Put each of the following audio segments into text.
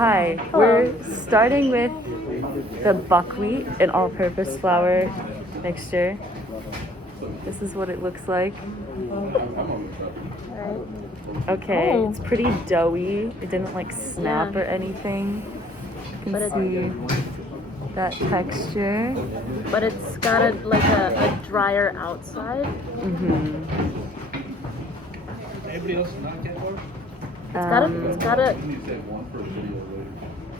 Hi, we're starting with the buckwheat and all-purpose flour mixture. This is what it looks like. Okay, Oh. it's pretty doughy. It didn't like snap Yeah. or anything. You But can see that texture. But it's got a drier outside. It's got a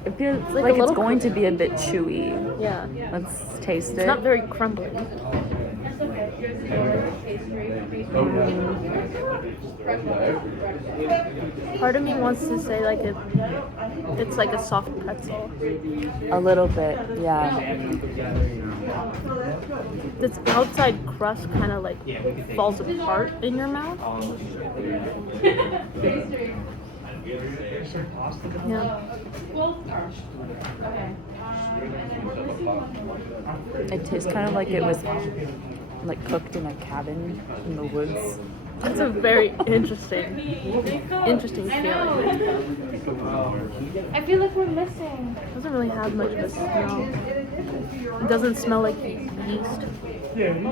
It feels like like a it's little going to be a bit chewy. yeah. Let's taste It's it. not very crumbly. Part of me wants to say like it's like a soft pretzel. A little bit, yeah. This outside crust kind of like falls apart in your mouth. Yeah. It tastes kind of like it was like cooked in a cabin in the woods. It's a very interesting feeling. I feel like we're missing. It doesn't really have much of a smell. It doesn't smell like yeast. It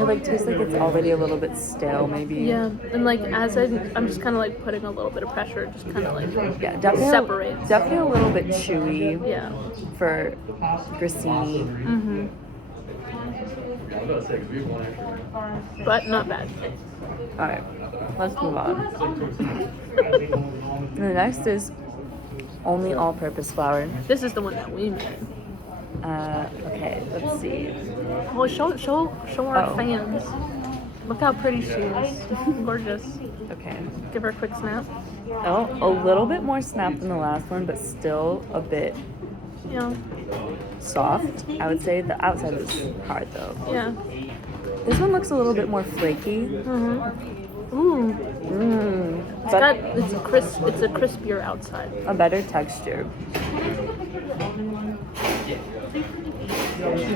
like tastes like it's already a little bit stale, maybe. Yeah, and like as I'm just kind of like putting a little bit of pressure, just kind of like Yeah, definitely. separates. Definitely a little bit chewy. Yeah. For Grissini. Mhm. But not bad. All right, let's move on. The next is only all-purpose flour. This is the one that we made. Okay, let's see. Well, show our Oh. fans. Look how pretty she is. Gorgeous. Okay. Give her a quick snap. Oh, a little bit more snap than the last one, but still a bit Yeah. soft. I would say the outside is hard though. Yeah. This one looks a little bit more flaky. Ooh. But It's a crispier outside. a better texture.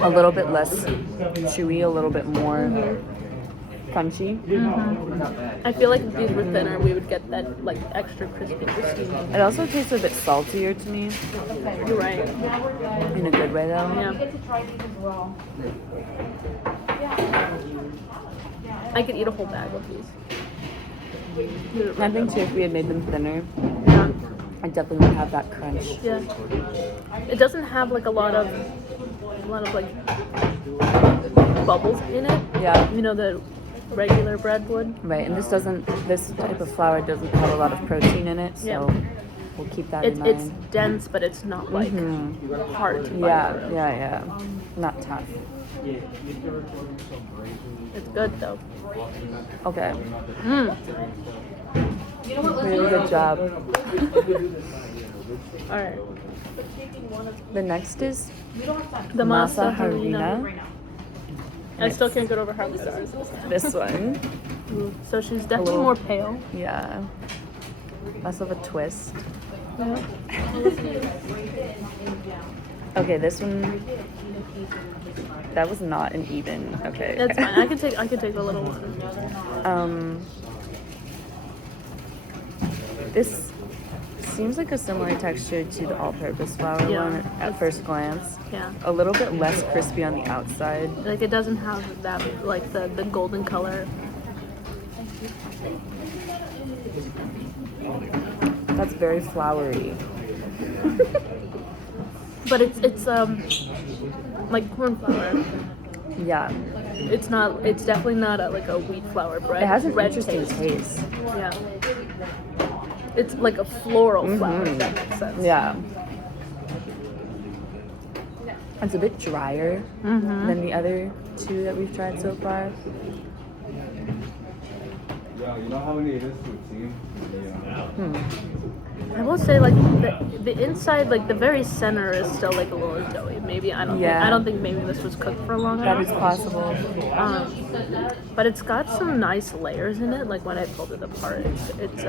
A little bit less chewy, a little bit more crunchy. I feel like if these were thinner, we would get that like extra crispiness. It also tastes a bit saltier to me, You're right. in a good way though. Yeah. I could eat a whole bag of these. I think too, if we had made them thinner, Yeah. I definitely would have that crunch. Yeah. It doesn't have like a lot of like bubbles in it. Yeah. You know, the regular bread would. Right, and this type of flour doesn't have a lot of protein in it, so Yeah. we'll keep that It's in mind. dense, but it's not like hard to bite Yeah, through. yeah. Not tough. It's good though. Okay. Mm. Really good job. All right. The next is The masa masa harina. harina. I still can't get over how this is. This one. So she's definitely little- more pale. Yeah. Less of a twist. Yeah. Okay, this one. That was not an even. Okay. That's fine. I could take a little one. This seems like a similar texture to the all-purpose flour Yeah. one at first glance. Yeah. A little bit less crispy on the outside. Like it doesn't have that like the golden color. That's very floury. But it's like corn flour. Yeah. It's not. It's definitely not like a wheat flour bread. It has an bread interesting taste. Yeah. It's like a floral flour. If that makes sense. Yeah. It's a bit drier than the other two that we've tried so far. Yeah, you know how many it is to a team? I will say like the inside, like the very center, is still like a little doughy. Maybe I don't think maybe this was cooked for a long That time. is possible. But it's got some nice layers in it. Like when I pulled it apart, it's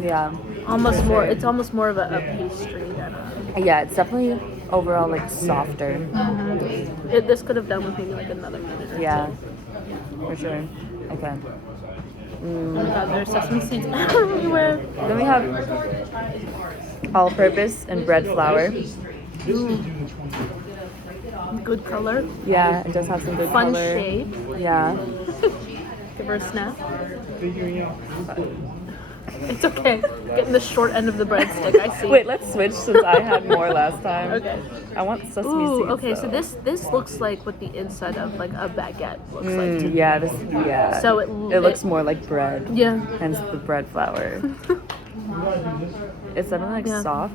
Yeah. almost more. It's almost more of a pastry than a. Yeah, it's definitely overall like softer. This could have done with maybe like another minute. Or Yeah. two. For sure. Okay. Oh my god, there's sesame seeds everywhere. Then we have all-purpose and bread flour. Good color. Yeah, it does have some good Fun color. shape. Yeah. Give her a snap. It's okay. Getting the short end of the breadstick, I see. Wait, let's switch since I had more last time. Okay. I want sesame Ooh, seeds. okay, so though. this looks like what the inside of like a baguette looks like. To me. Yeah. So it looks more like bread. Yeah. Hence the bread flour. It's definitely like Yeah. soft.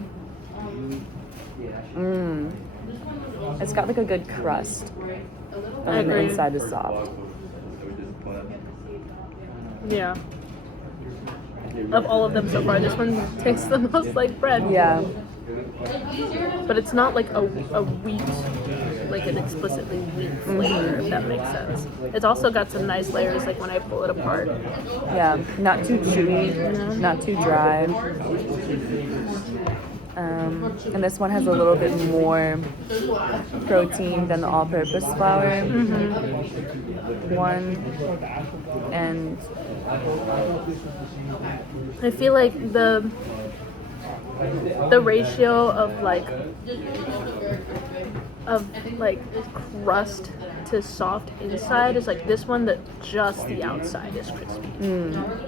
It's got like a good crust. And I then the agree. inside is soft. Yeah. Of all of them so far, this one tastes the most like bread. Yeah. But it's not like a wheat, like an explicitly wheat flavor, if that makes sense. It's also got some nice layers, like when I pull it apart. Yeah. Not too chewy, not too dry. And this one has a little bit more protein than the all-purpose flour one. And I feel like the ratio of like crust to soft inside is like this one that just the outside is crispy.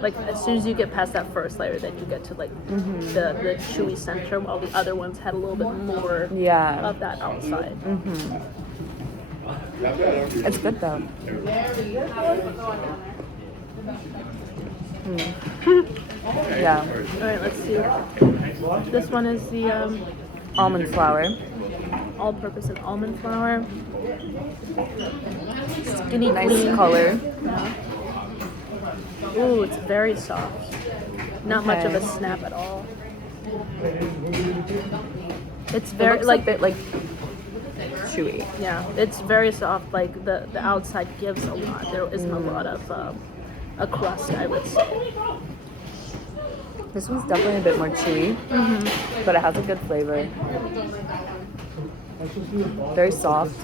Like as soon as you get past that first layer, then you get to like the chewy center, while the other ones had a little bit more of that outside. it's good though. Yeah. All right, let's see. This one is the Almond flour. all-purpose and almond flour. Skinny Nice clean. color. Ooh, it's very soft. Not much of a Okay. snap at all. It's It very looks like a bit like chewy. yeah, it's very soft. Like the outside gives a lot. There isn't a lot of a crust, I would say. This one's definitely a bit more chewy, but it has a good flavor. Very soft.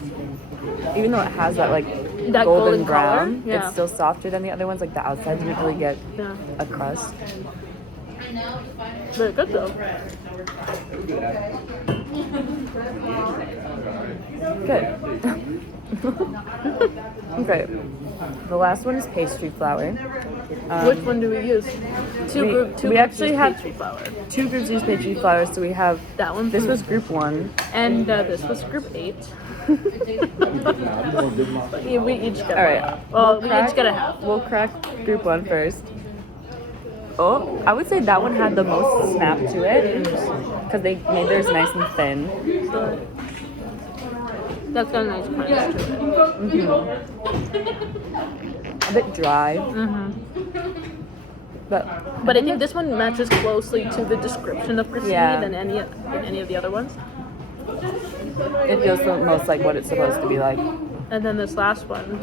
Even though it has that like That golden brown, color, yeah. it's still softer than the other ones. Like the outside didn't really get Yeah, a crust. very good though. Good. Okay. The last one is pastry flour. Which one do we use? Two we groups actually use have- pastry flour. Two groups use pastry flour, so we have That one. this was group 1. And this was group 8. Yeah, we each get All right. one. Well, we each get a half. We'll crack group 1 first. Oh, I would say that one had the most snap to it because they made theirs nice and thin. So, that's got a nice crunch to it. A bit dry. But But I think this one matches closely to the description of Grissini Yeah. than any of the other ones. it feels the most like what it's supposed to be like. And then this last one,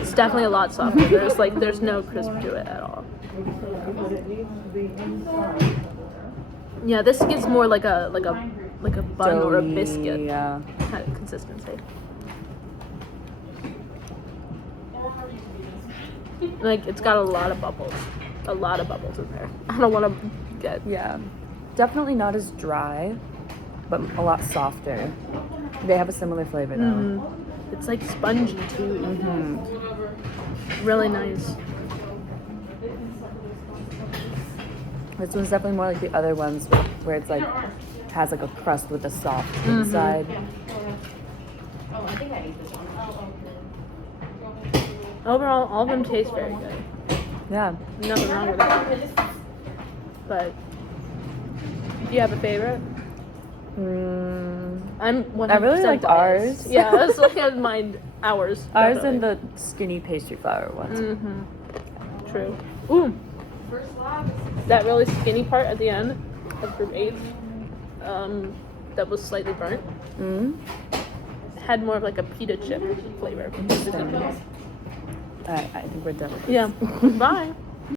it's definitely a lot softer. There's no crisp to it at all. Yeah, this gives more like a bun or a Doughy, biscuit Yeah. kind of consistency. Like it's got a lot of bubbles in there. I don't want to get. Yeah. Definitely not as dry, but a lot softer. They have a similar flavor though. It's like spongy too. Really nice. This one's definitely more like the other ones where it's like has like a crust with a soft inside. Overall, all of them taste very good. Yeah. Nothing wrong with that. But do you have a favorite? I'm 100% I really liked biased. ours. Yeah, that's like mine. Ours. Ours definitely. and the skinny pastry flour ones. True. Ooh. That really skinny part at the end of group 8, that was slightly burnt, had more of like a pita chip flavor. I think we're done. Yeah. Bye.